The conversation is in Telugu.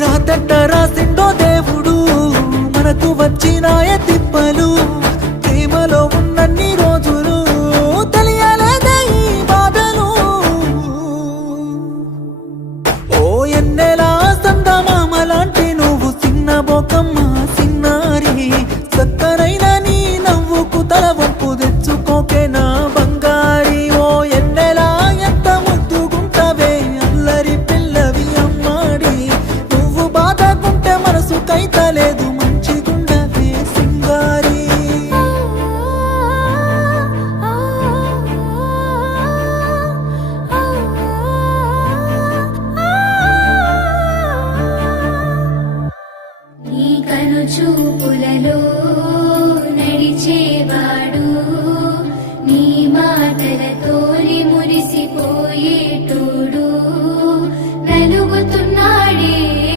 రాతట్ట రాసిండో దేవుడు మనకు వచ్చినాయ తిప్పలు ప్రేమలో ఉన్నన్ని రోజులు తెలియలేదే ఈ బాధలు. ఓ ఎన్నెలా కనుచూపులలో నడిచేవాడు. నీ మాటలతోని మురిసిపోయేటో